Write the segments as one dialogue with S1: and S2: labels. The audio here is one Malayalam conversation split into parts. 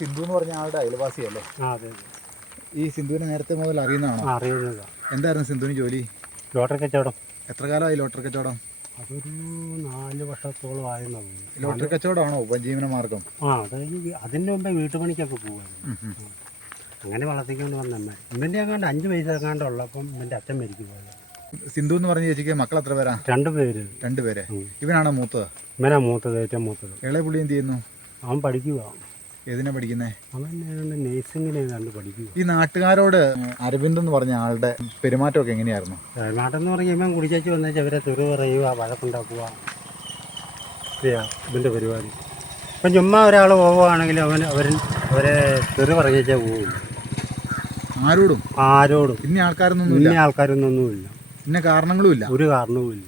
S1: സിന്ധു എന്ന് പറഞ്ഞ ആളുടെ അയൽവാസിയല്ലേ?
S2: അതെ
S1: ഈ സിന്ധുവിനെ നേരത്തെ മുതൽ അറിയുന്നതാണോ?
S2: അറിയുന്നതാ.
S1: എന്തായിരുന്നു സിന്ധുവിന് ജോലി?
S2: ലോട്ടറി കച്ചവടം.
S1: എത്ര കാലമായി ലോട്ടറി കച്ചവടം?
S2: അതൊരു നാല് വർഷത്തോളം ആയിരുന്നു
S1: ലോട്ടറി കച്ചവടമാണോ ഉപജീവന മാർഗം?
S2: ആ അതായത് അതിന്റെ മുമ്പേ വീട്ടുപണിക്കൊക്കെ പോകുമായിരുന്നു അങ്ങനെ വളർത്തിക്കൊണ്ട് വന്ന അമ്മ. ഇവന്റെ എങ്ങാണ്ട് അഞ്ച് പൈസ എങ്ങാണ്ട് ഉള്ളപ്പം ഇവന്റെ അച്ഛൻ മരിക്കും പോയത്.
S1: സിന്ധു എന്ന് പറഞ്ഞ ചേച്ചിക്ക് മക്കൾ എത്ര പേരാ?
S2: രണ്ട് പേര്.
S1: രണ്ടുപേരെ
S2: ഉം.
S1: ഇവനാണോ മൂത്തത്?
S2: ഇവനാ മൂത്തത് ഏറ്റവും മൂത്തത്.
S1: ഇളയ പുള്ളി എന്ത് ചെയ്യുന്നു?
S2: അവൻ പഠിക്കുക
S1: ഏതിനാ പഠിക്കുന്നേ?
S2: അവൻ കണ്ട് പഠിക്കുക
S1: ഈ നാട്ടുകാരോട് അരവിന്ദ് എന്ന് പറഞ്ഞ ആളുടെ പെരുമാറ്റമൊക്കെ എങ്ങനെയായിരുന്നു?
S2: നാട്ടെന്ന് പറയുമ്പോൾ കുടിച്ചേച്ച് വന്നേച്ച് അവരെ തെറി പറയുക വഴക്കുണ്ടാക്കുക ഇതാ ഇതിന്റെ പരിപാടി. ഇപ്പം ചുമ്മാ ഒരാൾ പോവുകയാണെങ്കിൽ അവൻ അവൻ അവരെ തെറി പറഞ്ഞേച്ചേ പോവില്ല
S1: ആരോടും?
S2: ആരോടും.
S1: ഇന്ന ആൾക്കാരൊന്നും
S2: ഇല്ല ആൾക്കാരൊന്നൊന്നുമില്ല
S1: ഇന്ന കാരണങ്ങളുമില്ല.
S2: ഒരു കാരണവുമില്ല.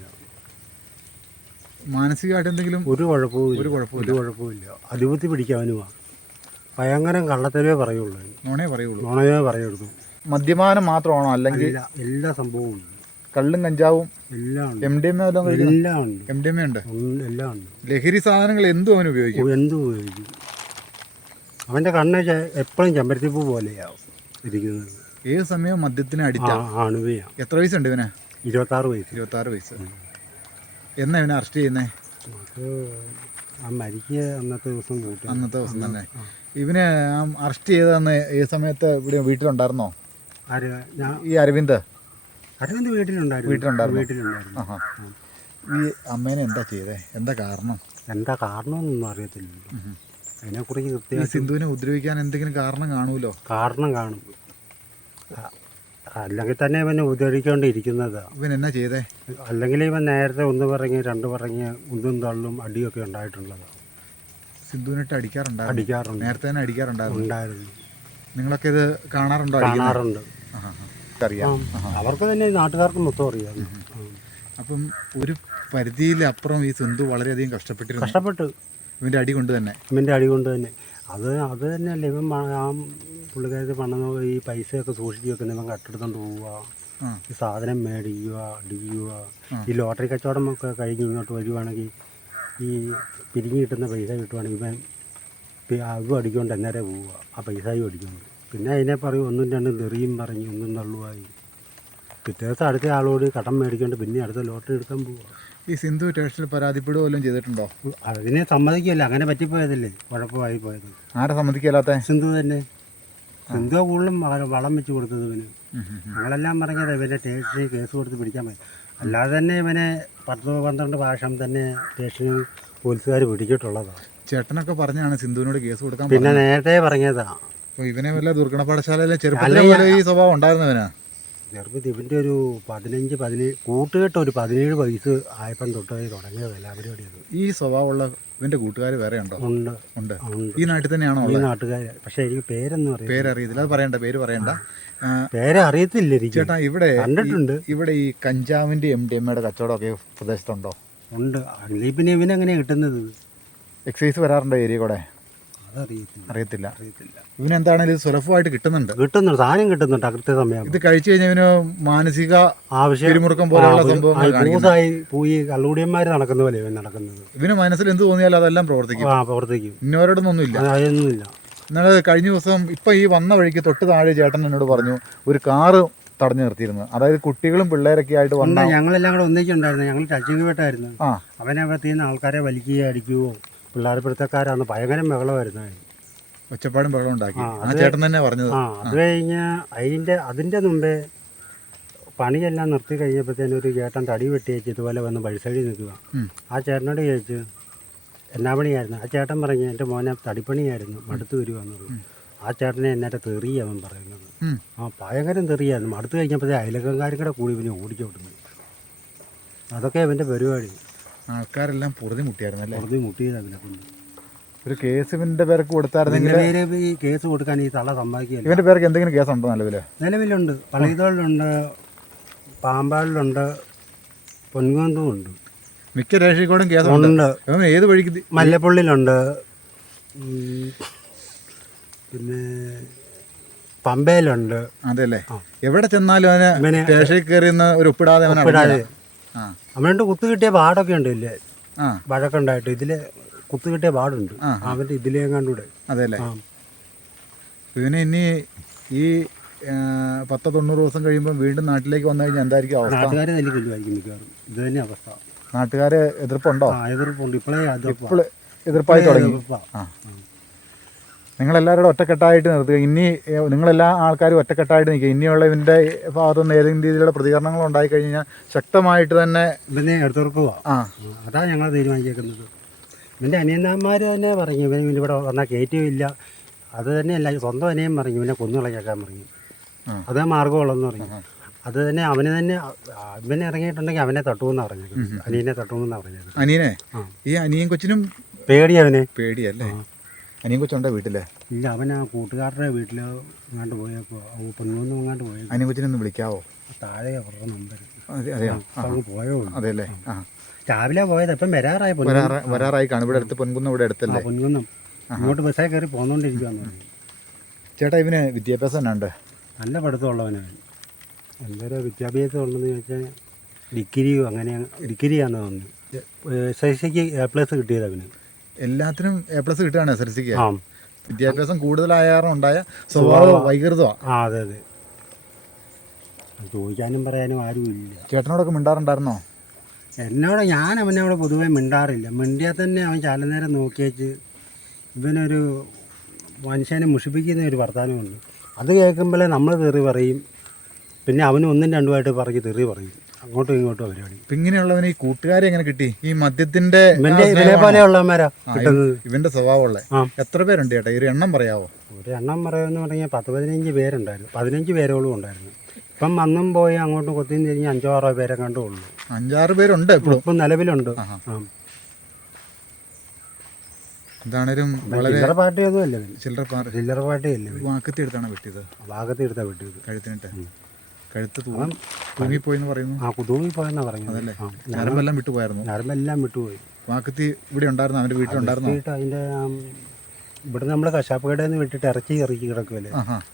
S1: മാനസികമായിട്ട് എന്തെങ്കിലും?
S2: ഒരു കുഴപ്പവും
S1: ഒരു കുഴപ്പമില്ല
S2: ഒരു കുഴപ്പമില്ല അധിപത്തി പിടിക്കാനുമാണ് ഭയങ്കരം കള്ളത്തരവേ പറയുള്ളൂ.
S1: നോണേ പറയുള്ളൂ.
S2: നുണയേ പറയുള്ളൂ.
S1: മദ്യപാനം മാത്രമാണോ? അല്ലെങ്കിൽ
S2: എല്ലാ എല്ലാ സംഭവവും ഉണ്ട്.
S1: കള്ളും കഞ്ചാവും?
S2: എല്ലാം ഉണ്ട്.
S1: എം ഡി എം എല്ലാം
S2: എല്ലാം ഉണ്ട്.
S1: എം ഡി എം ഉണ്ട്.
S2: ഉണ്ട്, എല്ലാം ഉണ്ട്.
S1: ലഹരി സാധനങ്ങൾ എന്തും അവൻ ഉപയോഗിക്കും?
S2: എന്തും ഉപയോഗിക്കും. അവന്റെ കണ്ണ് എപ്പോഴും ചെമ്പരത്തിപ്പൂ പോലെയാവും ഇരിക്കുന്നത്.
S1: ഏത് സമയവും മദ്യത്തിന്
S2: ആ
S1: എത്ര വയസ്സുണ്ട് ഇവന്?
S2: ഇരുപത്താറ് വയസ്സ്.
S1: ഇരുപത്തി ആറ് വയസ്സ് എന്നാ ഇവനെ അറസ്റ്റ് ചെയ്യുന്നേ?
S2: അത് ആ മരിക്കുക അന്നത്തെ ദിവസം കൂട്ടി
S1: അന്നത്തെ ദിവസം തന്നെ. ഇവന് അറസ്റ്റ് ചെയ്തതെന്ന് ഈ സമയത്ത് ഇവിടെ വീട്ടിലുണ്ടായിരുന്നോ?
S2: ആര്? ഞാൻ
S1: ഈ അരവിന്ദ്?
S2: അരവിന്ദ് വീട്ടിലുണ്ടായിരുന്നു.
S1: വീട്ടിലുണ്ടായിരുന്നു.
S2: വീട്ടിലുണ്ടായിരുന്നു.
S1: ആഹാ. ഈ അമ്മേനെ എന്താ ചെയ്തേ? എന്താ കാരണം?
S2: എന്താ കാരണമെന്നൊന്നും അറിയത്തില്ല
S1: അതിനെ
S2: അതിനെക്കുറിച്ച്
S1: ഈ
S2: കൃത്യമായിട്ട്
S1: സിന്ധുവിനെ ഉദ്രവിക്കാൻ എന്തെങ്കിലും കാരണം കാണുമല്ലോ?
S2: കാരണം കാണും. അ- അല്ലെങ്കിൽ തന്നെ ഇവനെ ഉപദ്രവിക്കൊണ്ടിരിക്കുന്നതാ
S1: ഇവൻ എന്നാ ചെയ്തേ?
S2: അല്ലെങ്കിൽ ഇവൻ നേരത്തെ ഒന്ന് പറഞ്ഞ് രണ്ട് പറഞ്ഞ് ഉന്തും തള്ളും അടിയൊക്കെ ഉണ്ടായിട്ടുള്ളതാണ്
S1: സിന്ധുവിനിട്ട് അടിക്കാറുണ്ടായിരുന്നു.
S2: അടിക്കാറുണ്ട്.
S1: നേരത്തെ തന്നെ അടിക്കാറുണ്ടായിരുന്നു.
S2: ഉണ്ടായിരുന്നു.
S1: നിങ്ങളൊക്കെ ഇത് കാണാറുണ്ടോ അടിക്കുന്നത്?
S2: കാണാറുണ്ട്.
S1: ആഹാ, ആഹാ. അറിയാം
S2: അവർക്ക് തന്നെ നാട്ടുകാർക്ക് മൊത്തം അറിയാം.
S1: അപ്പം ഒരു പരിധിയിലപ്പുറം ഈ സിന്ധു വളരെയധികം കഷ്ടപ്പെട്ടിരുന്നു.
S2: കഷ്ടപ്പെട്ടു.
S1: ഇവന്റെ അടി കൊണ്ട് തന്നെ.
S2: ഇവന്റെ അടി കൊണ്ട് തന്നെ. അത് അത് തന്നെയല്ലേ. ഇവൻ മ- ആ പുള്ളിക്കാരത്ത് പണം ഈ പൈസയൊക്കെ സൂക്ഷിച്ച് വെക്കുന്ന ഇവൻ കട്ടെടുത്തോണ്ട് പോവുക.
S1: ആ.
S2: ഈ സാധനം മേടിക്കുക അടിക്കുക. ഈ ലോട്ടറി കച്ചവടം ഒക്കെ കഴിഞ്ഞ് ഇങ്ങോട്ട് വരുവാണെങ്കിൽ ഈ പിരിഞ്ഞ് കിട്ടുന്ന പൈസ കിട്ടുവാണെങ്കിൽ ഇവൻ അതും അടിക്കൊണ്ട് അന്നേരം പോവുക. ആ പൈസയും അടിക്കൊണ്ട് പിന്നെ അതിനെ പറയും ഒന്നും രണ്ടും തെറിയും പറഞ്ഞ് ഒന്നും തള്ളുവായി. പിറ്റേ ദിവസം അടുത്ത ആളോട് കടം മേടിക്കൊണ്ട് പിന്നെ അടുത്ത ലോട്ടറി എടുക്കാൻ പോവുക.
S1: ഈ സിന്ധു സ്റ്റേഷനിൽ പരാതിപ്പെടുകയോ പോലും ചെയ്തിട്ടുണ്ടോ?
S2: അതിനെ സമ്മതിക്കില്ല അങ്ങനെ പറ്റിപ്പോയതല്ലേ കുഴപ്പമായി പോയത്
S1: ആരെ സമ്മതിക്കല്ലാത്ത
S2: സിന്ധു തന്നെ. സിന്ധു കൂടുതലും വളം വെച്ച് കൊടുത്തത് ഇവന്. ഞങ്ങളെല്ലാം പറഞ്ഞത് ഇവനെ സ്റ്റേഷനിൽ കേസ് കൊടുത്ത് പിടിക്കാൻ പറ്റും അല്ലാതെ തന്നെ ഇവനെ പത്ത് പന്ത്രണ്ട് പ്രാവശ്യം തന്നെ സ്റ്റേഷനിൽ പോലീസുകാർ പിടിച്ചിട്ടുള്ളതാണ്
S1: ചേട്ടനൊക്കെ പറഞ്ഞാണ് സിന്ധുവിനോട് കേസ് കൊടുക്കാൻ
S2: പിന്നെ നേരത്തെ പറഞ്ഞതാ.
S1: അപ്പൊ ഇവനെ വല്ല ദുർഗണ പാഠശാലയിലെ ചെറുപ്പത്തിലെ പോലെ ഈ സ്വഭാവം ഉണ്ടായിരുന്നവനാ?
S2: ചെറുപ്പത്തിൽ ഇവന്റെ ഒരു പതിനഞ്ച് പതിനേഴ് കൂട്ടുകെട്ട് ഒരു പതിനേഴ് വയസ്സ് ആയപ്പം തൊട്ട് തുടങ്ങിയതല്ല പരിപാടി
S1: ഈ സ്വഭാവമുള്ള ഇവന്റെ കൂട്ടുകാർ വേറെ ഉണ്ടോ?
S2: ഉണ്ട്.
S1: ഉണ്ട്. ഈ നാട്ടിൽ തന്നെയാണോ
S2: ഈ
S1: നാട്ടുകാര്.
S2: നാട്ടുകാർ പക്ഷേ എനിക്ക് പേരൊന്നും അറിയാം
S1: പേരറിയത്തില്ല. അത് പറയണ്ട പേര് പറയണ്ട.
S2: പേരറിയത്തില്ല
S1: ചേട്ടാ ഇവിടെ
S2: കണ്ടിട്ടുണ്ട്.
S1: ഇവിടെ ഈ കഞ്ചാവിന്റെ എം ഡി എമ്മയുടെ കച്ചവടമൊക്കെ പ്രദേശത്തുണ്ടോ?
S2: ഉണ്ട്. അല്ലെങ്കിൽ പിന്നെ ഇവനെങ്ങനെയാണ് കിട്ടുന്നത്?
S1: എക്സൈസ് വരാറുണ്ടോ ഏരിയ കൂടെ? അറിയത്തില്ല.
S2: അറിയത്തില്ല.
S1: ഇവനെന്താണെങ്കിലും സുലഭമായിട്ട് കിട്ടുന്നുണ്ട്.
S2: കിട്ടുന്നുണ്ട്. സാധനം കിട്ടുന്നുണ്ട് കൃത്യസമയം
S1: ഇത് കഴിച്ചു കഴിഞ്ഞാൽ ഇവന് മാനസിക
S2: ആവശ്യം
S1: പോലെയുള്ള
S2: സംഭവം പോയി. കള്ളുകൂടിയന്മാർ നടക്കുന്ന പോലെ ഇവൻ നടക്കുന്നത്.
S1: ഇവന് മനസ്സിൽ എന്ത് തോന്നിയാലും അതെല്ലാം പ്രവർത്തിക്കും.
S2: ആ പ്രവർത്തിക്കും.
S3: ഇന്നവരോടൊന്നും
S2: ഇല്ല അതൊന്നുമില്ല.
S3: എന്നാൽ കഴിഞ്ഞ ദിവസം ഇപ്പം ഈ വന്ന വഴിക്ക് തൊട്ട് താഴെ ചേട്ടൻ എന്നോട് പറഞ്ഞു ഒരു കാറ് തടഞ്ഞു നിർത്തിയിരുന്നു. അതായത് കുട്ടികളും പിള്ളേരൊക്കെ ആയിട്ട് വന്ന
S2: ഞങ്ങളെല്ലാം കൂടെ ഒന്നിച്ചുണ്ടായിരുന്നു. ഞങ്ങൾ ടച്ചിങ് വീട്ടായിരുന്നു അവനെ പറ്റിന്ന് ആൾക്കാരെ വലിക്കുകയോ അടിക്കുകയോ പിള്ളേർ പിടുത്തക്കാരാന്ന് ഭയങ്കര ബഹളമായിരുന്നു.
S3: ഒച്ചപ്പാടും ബഹളം ഉണ്ടാക്കി.
S2: ആ,
S3: ചേട്ടൻ തന്നെ പറഞ്ഞത്.
S2: ആ അത് കഴിഞ്ഞ് അതിന്റെ അതിന്റെ മുമ്പേ പണിയെല്ലാം നിർത്തി കഴിഞ്ഞപ്പോഴത്തേനും ഒരു ചേട്ടൻ തടി വെട്ടി വെച്ച് ഇതുപോലെ വന്ന് പഴിസഴി നിൽക്കുക. ആ ചേട്ടനോട് ചോദിച്ചു എന്നാ പണിയായിരുന്നു? ആ ചേട്ടൻ പറഞ്ഞു എന്റെ മോനെ തടിപ്പണിയായിരുന്നു മടുത്ത് വരുവാന്ന് പറഞ്ഞു ആ ചേട്ടനെ എന്നെ തെറിയ അവൻ പറയുന്നത്. ആ ഭയങ്കരം തെറിയായിരുന്നു. മടുത്ത് കഴിഞ്ഞപ്പോഴത്തേ അയലക്കാരും കൂടെ കൂടി പിന്നെ ഓടിച്ചോട്ടുന്നു അതൊക്കെ അവന്റെ പരിപാടി.
S3: ആൾക്കാരെല്ലാം പൊറുതി മുട്ടിയായിരുന്നു അല്ലേ?
S2: മുട്ടിയത് കൊണ്ട്.
S3: ഒരു കേസ് ഇവന്റെ പേർക്ക് കൊടുത്തായിരുന്നെങ്കിൽ
S2: ഈ കേസ് കൊടുക്കാൻ ഈ തള്ള സമ്മതിക്കില്ല
S3: ഇവന്റെ പേർക്ക് എന്തെങ്കിലും കേസ് ഉണ്ടോ നിലവിൽ?
S2: നിലവിലുണ്ട്. പള്ളിത്തോളിലുണ്ട് പാമ്പാളിലുണ്ട് പൊൻകുന്നത്തുമുണ്ട്
S3: മിക്ക രേഷയ്ക്കോടും കേസ്
S2: ഉണ്ട്.
S3: ഇവൻ ഏത് വഴിക്ക് തി-
S2: മല്ലപ്പള്ളിയിലുണ്ട് ഉം, പിന്നെ പമ്പയിലുണ്ട്.
S3: അതെല്ലേ?
S2: ആ.
S3: എവിടെ ചെന്നാലും അവന്
S2: ഇവന്
S3: സ്റ്റേഷനിൽ കയറിയെന്ന് ഒരു ഒപ്പിടാതെ അവൻ
S2: ഒപ്പിടാതെ. അവനുണ്ട് കുത്തു കിട്ടിയ പാടൊക്കെ ഉണ്ട് ഇല്ലേ
S3: വഴക്കം
S2: ഉണ്ടായിട്ട് ഇതിൽ കുത്തു കിട്ടിയ പാടുണ്ട്.
S3: അവന്റെ
S2: ഇതിലേങ്ങാണ്ടൂടെ ഇതിലേ കണ്ടൂടെ
S3: അതെല്ലേ
S2: ആ.
S1: ഇവന് ഇനി ഈ പത്ത് തൊണ്ണൂറ് ദിവസം കഴിയുമ്പോൾ വീണ്ടും നാട്ടിലേക്ക് വന്നു കഴിഞ്ഞാൽ എന്തായിരിക്കും അവസ്ഥ?
S2: നാട്ടുകാരെ തന്നെ കൊല്ലുമായിരിക്കും മിക്കവാറും. ഇത് തന്നെ അവസ്ഥ.
S1: നാട്ടുകാര് എതിർപ്പുണ്ടോ?
S2: എതിർപ്പുണ്ട്. ഇപ്പോഴേ എതിർപ്പാ.
S1: എതിർപ്പായി തുടങ്ങി. നിങ്ങളെല്ലാവരും ഒറ്റക്കെട്ടായിട്ട് നിർത്തുക. ഇനി നിങ്ങളെല്ലാ ആൾക്കാരും ഒറ്റക്കെട്ടായിട്ട് നിൽക്കുക. ഇനിയുള്ള ഇവന്റെ ഭാഗത്തുനിന്ന് ഏതെങ്കിലും രീതിയിലുള്ള പ്രതികരണങ്ങൾ ഉണ്ടായി കഴിഞ്ഞാൽ ശക്തമായിട്ട് തന്നെ
S2: ഇവനെ എടുത്തുറക്കുക.
S1: ആ.
S2: അതാണ് ഞങ്ങൾ തീരുമാനിച്ചേക്കുന്നത്. ഇവന്റെ അനിയന്മാർ തന്നെ പറഞ്ഞു ഇവൻ ഇവിടെ വന്നാൽ ഇല്ല. അത് തന്നെയല്ല സ്വന്തം അനിയൻ പറഞ്ഞു ഇവനെ കൊന്നുകളയാക്കാൻ പറഞ്ഞു. അത് മാർഗമുള്ളതെന്ന് പറഞ്ഞു. അത് തന്നെ അവന് തന്നെ ഇവനെ ഇറങ്ങിയിട്ടുണ്ടെങ്കിൽ അവനെ തട്ടുമെന്ന് പറഞ്ഞത്. അനിയനെ തട്ടുമെന്നാണ് പറഞ്ഞത്.
S1: അനിയനെ? ഈ അനിയൻ കൊച്ചിനും
S2: പേടിയവനെ
S1: പേടിയല്ലേ? അനിയൻ കൊച്ചുണ്ടോ വീട്ടിലെ?
S2: ഇല്ല അവൻ ആ കൂട്ടുകാരുടെ വീട്ടിൽ എങ്ങാണ്ട് പോയപ്പോൾ പൊന്നൂന്ന് അങ്ങോട്ട് പോയി
S1: അനിയൻ കൊച്ചിനൊന്ന് വിളിക്കാവോ?
S2: താഴെ അവരുടെ നമ്പർ
S1: അതെ
S2: അങ്ങ് പോയേ ഉള്ളൂ.
S1: ആ.
S2: രാവിലെ പോയത് ഇപ്പം വരാറായി
S1: വരാറ വരാറായി കാണും. ഇവിടെ അടുത്ത് പൊൻകുന്നം ഇവിടെ അടുത്തല്ലേ?
S2: പൊൻകുന്നം. ഇങ്ങോട്ട് ബസ്സായി കയറി പോന്നോണ്ടിരിക്കുവാന്ന്
S1: ചേട്ടാ ഇവന് വിദ്യാഭ്യാസം തന്നെ ഉണ്ട്?
S2: നല്ല പഠിത്തമുള്ളവനാണ് എന്തൊരു വിദ്യാഭ്യാസം ഉണ്ടെന്ന് ചോദിച്ചാൽ ഡിഗ്രിയോ അങ്ങനെ ഡിഗ്രിയാണെന്ന് തോന്നുന്നു. എസ് ഐ സിക്ക് എ പ്ലസ് കിട്ടിയത് അവന്.
S1: എല്ലാത്തിനും എ പ്ലസ് കിട്ടുകയാണ് എസ് എൽ സിക്ക് വിദ്യാഭ്യാസം കൂടുതലായ കാരണം ഉണ്ടായ സ്വഭാവ വൈകൃതമാണ്
S2: ആ അതെ അതെ. ചോദിക്കാനും പറയാനും ആരും ഇല്ല
S1: ചേട്ടനോടൊക്കെ മിണ്ടാറുണ്ടായിരുന്നോ?
S2: എന്നോട് ഞാൻ അവനെ അവനോട് പൊതുവേ മിണ്ടാറില്ല. മിണ്ടിയാൽ തന്നെ അവൻ ചാല നേരം നോക്കിയേച്ച് ഇവനൊരു മനുഷ്യനെ മുഷിപ്പിക്കുന്ന ഒരു വർത്തമാനമുണ്ട് അത് കേൾക്കുമ്പോഴേ നമ്മൾ തെറി പറയും. പിന്നെ അവന് ഒന്നും രണ്ടുമായിട്ട് പറഞ്ഞ് തെറി പറയും. അങ്ങോട്ടും ഇങ്ങോട്ടും പരിപാടി
S1: ഇപ്പൊ ഇങ്ങനെയുള്ളവന് ഈ കൂട്ടുകാരെ എങ്ങനെ കിട്ടി? ഈ മദ്യത്തിന്റെ
S2: ഇവന്റെ ഇതിനെ പോലെയുള്ളവന്മാരാ
S1: ആ,
S2: കിട്ടുന്നത്.
S1: ഇവന്റെ സ്വഭാവമുള്ള.
S2: ആ.
S1: എത്ര പേരുണ്ട് ചേട്ടാ? ഈ ഒരു എണ്ണം പറയാവോ?
S2: ഒരു എണ്ണം പറയാന്ന് പറഞ്ഞാൽ പത്ത് പതിനഞ്ച് പേരുണ്ടായിരുന്നു. പതിനഞ്ച് പേരോളം ഉണ്ടായിരുന്നു. ഇപ്പം വന്നും പോയി അങ്ങോട്ടും കൊത്തിയും തിരിഞ്ഞ് അഞ്ചോ ആറോ പേരെ കണ്ടു ഉള്ളൂ.
S1: അഞ്ചാറ് പേരുണ്ട് ഇപ്പോഴും?
S2: ഇപ്പം നിലവിലുണ്ട്.
S1: ആഹാ.
S2: ആ.
S1: എന്താണേലും വളരെ
S2: ചില്ലറ അല്ല ഇവൻ.
S1: ചില്ലറ പാറ
S2: ചില്ലറ പാർട്ടിയല്ല ഇവൻ.
S1: വാക്കത്തി എടുത്താണ് വെട്ടിയത്.
S2: ഭാഗത്ത് എടുത്താ വിട്ടത്
S1: കഴുത്തിനിട്ട്. കഴുത്ത് തൂങ്ങി തൂങ്ങിപ്പോയി എന്ന് പറയുന്നു.
S2: ആ തൂങ്ങിപ്പോയെന്നാ പോയെന്നാ പറഞ്ഞത്
S1: അതല്ലേ? ഞരമ്പെല്ലാം വിട്ടുപോയായിരുന്നു?
S2: ഞരമ്പെല്ലാം വിട്ടുപോയി.
S1: വാക്കത്തി ഇവിടെ ഉണ്ടായിരുന്നു? അവന്റെ വീട്ടിലുണ്ടായിരുന്നു
S2: വീട്ട് അതിന്റെ ഇവിടെ നമ്മൾ കശാപ്പ് കടയിൽ നിന്ന് വിട്ടിട്ട് ഇറച്ചി ഇറക്കി കിടക്കുമല്ലേ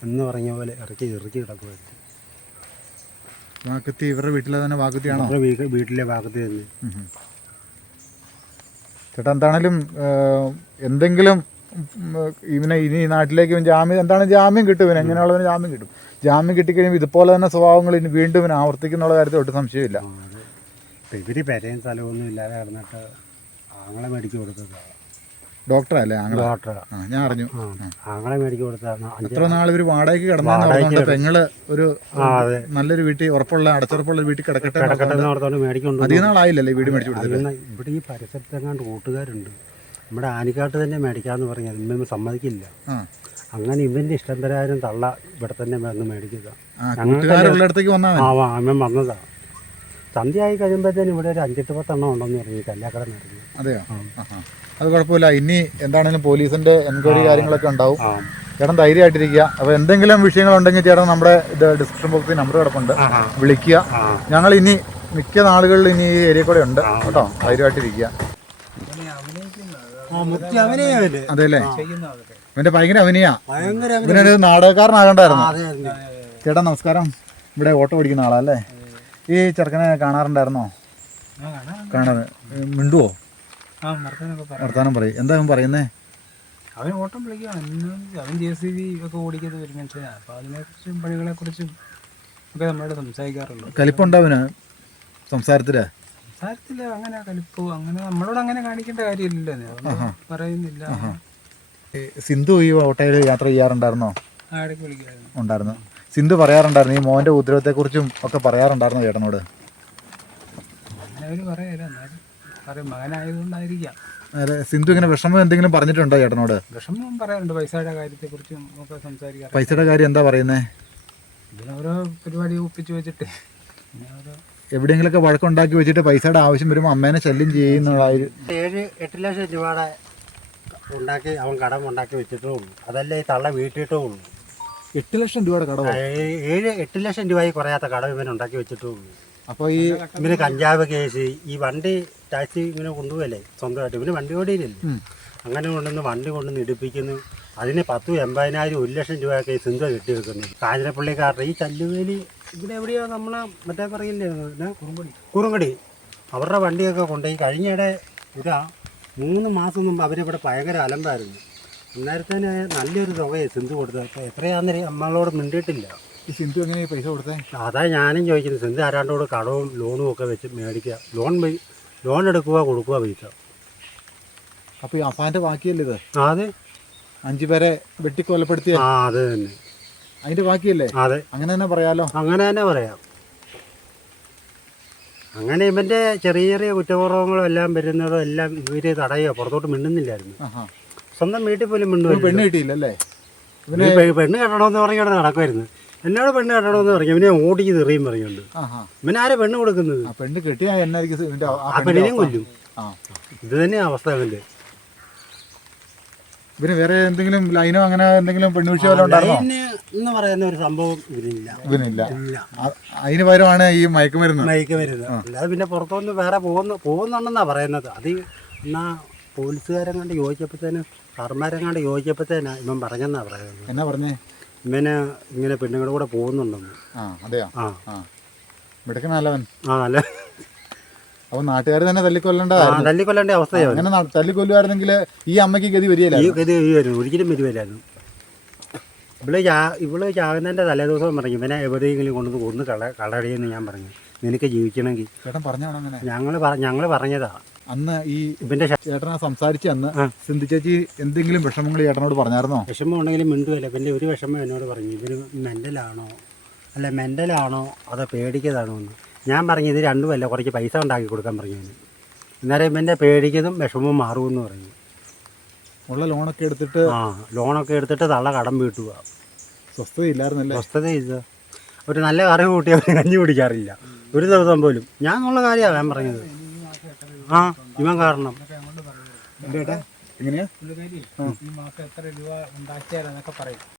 S2: എന്ന് പറഞ്ഞ പോലെ ഇറച്ചി ഇറക്കി കിടക്കുമായിരുന്നു
S1: വാക്കത്തി ഇവരുടെ വീട്ടിലെ തന്നെ വാക്കത്തിയാണോ?
S2: വീട്ടിലെ വാക്കത്തി തന്നെ.
S1: ചേട്ടാ എന്താണേലും എന്തെങ്കിലും ഇവനെ ഇനി നാട്ടിലേക്ക് ഇവൻ ജാമ്യം എന്താണ് ജാമ്യം കിട്ടും ഇവൻ എങ്ങനെയുള്ളവന് ജാമ്യം കിട്ടും? ജാമ്യം കിട്ടിക്കഴിയുമ്പോൾ ഇതുപോലെ തന്നെ സ്വഭാവങ്ങൾ ഇനി വീണ്ടും ഇവൻ ആവർത്തിക്കുന്നുള്ള കാര്യത്തിൽ ഒട്ടും സംശയമില്ല.
S2: ഇവർ പെരയും സ്ഥലമൊന്നും ഇല്ലാതെ കിടന്നിട്ട് ആങ്ങളെ മേടിച്ചു കൊടുത്തതാണ്
S1: ഡോക്ടറല്ലേ ആങ്ങളെ?
S2: ഡോക്ടറാ.
S1: ആ ഞാൻ അറിഞ്ഞു.
S2: ആങ്ങളെ മേടിച്ചു കൊടുത്തതാണ് അഞ്ച്
S1: എത്ര നാൾ ഇവർ വാടകയ്ക്ക് പറഞ്ഞുകൊണ്ട് പെങ്ങൾ ഒരു നല്ലൊരു വീട്ടിൽ ഉറപ്പുള്ള അടച്ചുറപ്പുള്ള വീട്ടിൽ കിടക്കട്ടെ
S2: കിടക്കട്ടെ
S1: അധികം നാളായില്ലല്ലേ വീട് മേടിച്ചു കൊടുത്തത്
S2: ഇവിടെ ഈ പരിസരത്തെങ്ങാണ്ട് കൂട്ടുകാരുണ്ട്. നമ്മുടെ ആനിക്കാട്ട് തന്നെ മേടിക്കാന്ന് പറഞ്ഞാൽ ഇമ്മ സമ്മതിക്കില്ല. അങ്ങനെ ഇവന്റെ ഇഷ്ടം തരാനും തള്ള ഇവിടെ തന്നെ വന്ന് മേടിക്കുക.
S1: ആ
S2: അമ്മ വന്നതാ. സന്ധ്യയായി കഴിയുമ്പോഴത്തേനും ഇവിടെ ഒരു അഞ്ചെട്ട് പത്തെണ്ണം ഉണ്ടെന്ന് പറഞ്ഞു കല്യാക്കട നടന്നു
S1: അതെയോ. അത് കുഴപ്പമില്ല. ഇനി എന്താണെങ്കിലും പോലീസിന്റെ എൻക്വയറി കാര്യങ്ങളൊക്കെ ഉണ്ടാവും. ചേട്ടൻ ധൈര്യമായിട്ടിരിക്കുക. അപ്പോൾ എന്തെങ്കിലും വിഷയങ്ങളുണ്ടെങ്കിൽ ചേട്ടൻ നമ്മുടെ ഇത് ഡിസ്ക്രിപ്ഷൻ ബോക്സിൽ നമ്പർ കിടപ്പുണ്ട്. വിളിക്കുക. ഞങ്ങൾ ഇനി മിക്ക നാളുകളിൽ ഇനി ഈ ഏരിയ കൂടെ ഉണ്ട്. കേട്ടോ? ധൈര്യമായിട്ടിരിക്കുക. അതെല്ലേ ഇവന്റെ ഭയങ്കര അഭിനയാ. ഇവനൊരു നാടകക്കാരനാകണ്ടായിരുന്നു. ചേട്ടാ നമസ്കാരം. ഇവിടെ ഓട്ടോ ഓടിക്കുന്ന ആളല്ലേ? ഈ ചെറുക്കനെ കാണാറുണ്ടായിരുന്നോ? കാണാറ് മിണ്ടുവോ? വർത്താനം പറയും. എന്താ അവൻ പറയുന്നേ?
S4: അവൻ ഓട്ടം വിളിക്കുക അവൻ ജെ സി ബി ഒക്കെ ഓടിക്കുന്ന ഒരു മനുഷ്യനാണ് അപ്പോൾ അതിനെക്കുറിച്ചും പണികളെക്കുറിച്ചും ഒക്കെ നമ്മളോട് സംസാരിക്കാറുള്ളൂ.
S1: കലിപ്പുണ്ടോ അവന്?
S4: സംസാരത്തിൽ അങ്ങനെ കലിപ്പോ അങ്ങനെ നമ്മളോട് അങ്ങനെ കാണിക്കേണ്ട കാര്യമില്ലല്ലോ. പറയുന്നില്ല.
S1: സിന്ധു ഈ ഓട്ടോയിൽ യാത്ര ചെയ്യാറുണ്ടായിരുന്നോ?
S4: ആ വിളിക്കായിരുന്നു
S1: ഉണ്ടായിരുന്നു. സിന്ധു പറയാറുണ്ടായിരുന്നു ഈ മോന്റെ ഉദ്രവത്തെ കുറിച്ചും ഒക്കെ പറയാറുണ്ടായിരുന്നു ചേട്ടനോട്.
S4: അങ്ങനെ അവർ പറയല്ല എന്നാലും പറയും മകനായതുകൊണ്ടായിരിക്കാം.
S1: അതെ സിന്ധു ഇങ്ങനെ വിഷമം എന്തെങ്കിലും പറഞ്ഞിട്ടുണ്ടോ ചേട്ടനോട്?
S4: വിഷമം പറയാറുണ്ട്. പൈസയുടെ കാര്യത്തെക്കുറിച്ചും ഒക്കെ സംസാരിക്കാം
S1: പൈസയുടെ കാര്യം എന്താ പറയുന്നേ?
S4: ഇതിന് ഓരോ പരിപാടി ഒപ്പിച്ചു വെച്ചിട്ട് പിന്നെ ഓരോ
S1: എവിടെയെങ്കിലൊക്കെ വഴക്കുണ്ടാക്കി വെച്ചിട്ട് പൈസയുടെ ആവശ്യം വരുമ്പോൾ അമ്മേനെ ശല്യം ചെയ്യുന്ന
S2: ഏഴ് എട്ട് ലക്ഷം രൂപയുടെ ഉണ്ടാക്കി അവൻ കടം ഉണ്ടാക്കി വെച്ചിട്ടേ ഉള്ളൂ. അതല്ലേ ഈ തള്ള വീട്ടിട്ടേ ഉള്ളൂ.
S1: എട്ട് ലക്ഷം രൂപയുടെ
S2: കടം ഏഴ് എട്ട് ലക്ഷം രൂപയായി കുറയാത്ത കടം ഇവൻ ഉണ്ടാക്കി വെച്ചിട്ടേ ഉള്ളൂ.
S1: അപ്പോൾ ഈ
S2: ഇവന് കഞ്ചാവ് കേസ് ഈ വണ്ടി ടാക്സി ഇങ്ങനെ കൊണ്ടുപോകല്ലേ സ്വന്തമായിട്ട്. ഇവന് വണ്ടി ഓടിയില്ലല്ലേ. അങ്ങനെ കൊണ്ടുവന്ന് വണ്ടി കൊണ്ടുവന്ന് ഇടിപ്പിക്കുന്നു. അതിന് പത്തും എൺപതിനായിരം ഒരു ലക്ഷം രൂപയൊക്കെ ഈ സിന്ധു കെട്ടി വെക്കുന്നു കാഞ്ഞിരപ്പള്ളിക്കാരുടെ ഈ ചല്ലുവേലി ഇവിടെ എവിടെയോ നമ്മളെ മറ്റേ പറയില്ലേ? കുറുങ്കടി കുറുങ്കടി അവരുടെ വണ്ടിയൊക്കെ കൊണ്ടുപോയി കഴിഞ്ഞിടെ ഇതാ മൂന്ന് മാസം മുമ്പ് അവരിവിടെ ഭയങ്കര അലമ്പായിരുന്നു. അന്നേരത്തേന് നല്ലൊരു തുകയെ സിന്ധു കൊടുത്തത്. എത്രയാണെന്ന് നമ്മളോട് മിണ്ടിയിട്ടില്ല.
S1: ഈ സിന്ധു എങ്ങനെ പൈസ കൊടുത്തേ?
S2: അതാ ഞാനും ചോദിക്കുന്നത്. സിന്ധു ആരാണ്ടോട് കടവും ലോണും ഒക്കെ വെച്ച് മേടിക്കുക. ലോൺ ലോൺ എടുക്കുക കൊടുക്കുക പൈസ.
S1: അപ്പോൾ ഈ അഫാന്റെ ബാക്കിയല്ലേ ഇത്?
S2: അതെ.
S1: അഞ്ചു പേരെ വെട്ടിക്കൊലപ്പെടുത്തിയ?
S2: ആ അത് തന്നെ.
S1: അതിന്റെ ബാക്കിയല്ലേ?
S2: അതെ.
S1: അങ്ങനെ തന്നെ പറയാലോ?
S2: അങ്ങനെ തന്നെ പറയാം. അങ്ങനെ ഇവന്റെ ചെറിയ ചെറിയ കുറ്റപൂർവങ്ങളും എല്ലാം വരുന്നതും എല്ലാം ഇവർ തടയുക. പുറത്തോട്ട് മിണ്ടുന്നില്ലായിരുന്നു. സ്വന്തം വീട്ടിൽ പോലും മിണ്ടു
S1: പെണ്ണ് കിട്ടിയില്ലല്ലേ?
S2: പെണ്ണ് കെട്ടണമെന്ന് പറഞ്ഞോണ്ട് നടക്കുമായിരുന്നു എന്നോട് പെണ്ണ് കെട്ടണമെന്ന് പറഞ്ഞു. ഇവനെ ഓടിച്ച് തെറിയും പറഞ്ഞുണ്ട്
S1: ഇവനെ
S2: ആരെ പെണ്ണ് കൊടുക്കുന്നത്?
S1: പെണ്ണ് കെട്ടിയാ എന്നായിരിക്കും ആ
S2: പെണ്ണിനെയും കൊല്ലും. ഇത് തന്നെ അവസ്ഥ അവന്റെ
S1: ഇവന് വേറെ എന്തെങ്കിലും ലൈനോ അങ്ങനെ എന്തെങ്കിലും പെണ്ണ് വിഷയം വല്ലതും ഉണ്ടായിരുന്നോ?
S2: ലൈന് എന്ന് പറയുന്ന ഒരു സംഭവം ഇതിനില്ല
S1: ഇവനില്ല.
S2: ഇല്ല.
S1: അതിന് പകരമാണ് ഈ മയക്കുമരുന്ന്.
S2: മയക്ക് വരുന്നത് അല്ലാതെ പിന്നെ പുറത്തുനിന്ന് വേറെ പോകുന്നു പോകുന്നുണ്ടെന്നാ പറയുന്നത്. അത് എന്നാ പോലീസുകാരെ കണ്ട് ചോദിച്ചപ്പോഴത്തേനും സാർമാരെ കണ്ട് ചോദിച്ചപ്പോഴത്തേനാ ഇവൻ പറഞ്ഞെന്നാ പറയുന്നത്.
S1: എന്നാ പറഞ്ഞേ?
S2: ഇവന് ഇങ്ങനെ പെണ്ണുങ്ങളുടെ കൂടെ പോകുന്നുണ്ടെന്ന്.
S1: ആ അതെയോ?
S2: ആ.
S1: ആ. മിടുക്കനല്ലവൻ
S2: ആ നല്ല
S1: അപ്പൊ നാട്ടുകാർ തന്നെ തല്ലിക്കൊല്ലേണ്ടതാണ്
S2: തല്ലിക്കൊല്ലേണ്ട അവസ്ഥയാണ്
S1: അങ്ങനെ തല്ലിക്കൊല്ലുവായിരുന്നെങ്കിൽ തല്ലിക്കൊല്ലുമായിരുന്നെങ്കിൽ ഈ അമ്മയ്ക്ക് ഗതി വരികയില്ല
S2: ഈ വരും ഒരിക്കലും വരുവല്ലായിരുന്നു ഇവൾ ചാ ഇവൾ ചാകുന്നതിന്റെ തലേദിവസം പറഞ്ഞു ഇവനെ എവിടെയെങ്കിലും കൊണ്ടുവന്ന് കൊന്ന് കള കളടിയെന്ന് ഞാൻ പറഞ്ഞു. നിനക്ക് ജീവിക്കണമെങ്കിൽ
S1: ചേട്ടൻ പറഞ്ഞാണോ അങ്ങനെ?
S2: ഞങ്ങൾ ഞങ്ങൾ പറഞ്ഞതാ.
S1: അന്ന് ഈ
S2: ഇവന്റെ
S1: ചേട്ടനെ സംസാരിച്ച അന്ന്. സിന്ധു ചേച്ചി എന്തെങ്കിലും വിഷമങ്ങൾ ചേട്ടനോട് പറഞ്ഞായിരുന്നോ?
S2: വിഷമം ഉണ്ടെങ്കിലും മിണ്ടുമല്ല പിന്നെ ഒരു വിഷമം എന്നോട് പറഞ്ഞു ഇവന് മെന്റലാണോ? അല്ല മെന്റലാണോ? അതോ പേടിക്കതാണോ? എന്ന്. ഞാൻ പറഞ്ഞു ഇത് രണ്ടുമല്ല കുറച്ച് പൈസ ഉണ്ടാക്കി കൊടുക്കാൻ പറഞ്ഞു. അന്നേരം ഇവന്റെ പേടിക്കതും വിഷമവും മാറുമെന്ന് പറഞ്ഞു.
S1: ഉള്ള ലോണൊക്കെ എടുത്തിട്ട്
S2: ആ ലോണൊക്കെ എടുത്തിട്ട് തള്ള കടം വീട്ടുക.
S1: സ്വസ്ഥതയില്ലായിരുന്നല്ലേ?
S2: സ്വസ്ഥതയില്ല. ഒരു നല്ല കറി കൂട്ടി അവർ കഞ്ഞി കുടിക്കാറില്ല. ഒരു ദിവസം പോലും. ഞാൻ എന്നുള്ള കാര്യമാണ് ഞാൻ പറഞ്ഞത്. ആ ഇവൻ കാരണം.
S1: എങ്ങനെയാ?